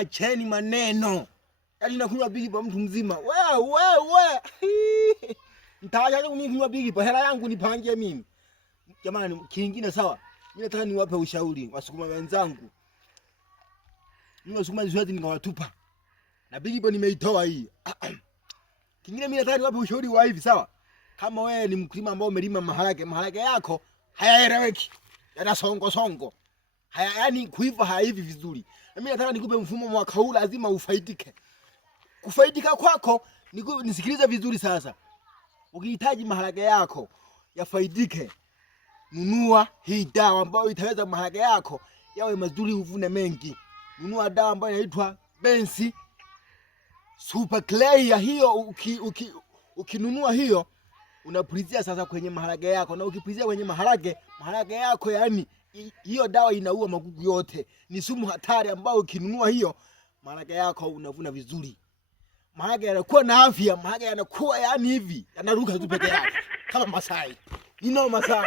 acheni maneno. Yaani nakunywa Big Paw mtu mzima. Wewe. Mtaacha kuninywa Big Paw, hela yangu nipangie mimi. Jamani, kingine sawa. Mimi nataka niwape ushauri wasukuma wenzangu. Mimi wasukuma zote nikawatupa. Na Big Paw nimeitoa hii. Kingine mimi nataka niwape ushauri wa hivi sawa. Kama wewe ni mkulima ambao umelima maharage yako hayaeleweki. Yana songo. Yaani kuiva haivi vizuri. Na mimi nataka nikupe mfumo mwaka huu lazima ufaidike. Kufaidika kwako nisikilize vizuri sasa. Ukihitaji maharage yako yafaidike, nunua hii dawa ambayo itaweza maharage yako yawe mazuri uvune mengi. Nunua dawa ambayo inaitwa Benzi Super Clay ya hiyo ukinunua hiyo unapulizia sasa kwenye maharage yako, na ukipulizia kwenye maharage yako yani hiyo dawa inaua magugu yote. Ni sumu hatari ambayo ukinunua hiyo maharage yako unavuna vizuri. Maharage yanakuwa na afya, maharage yanakuwa yani hivi, yanaruka tu peke yake kama Masai. Masai.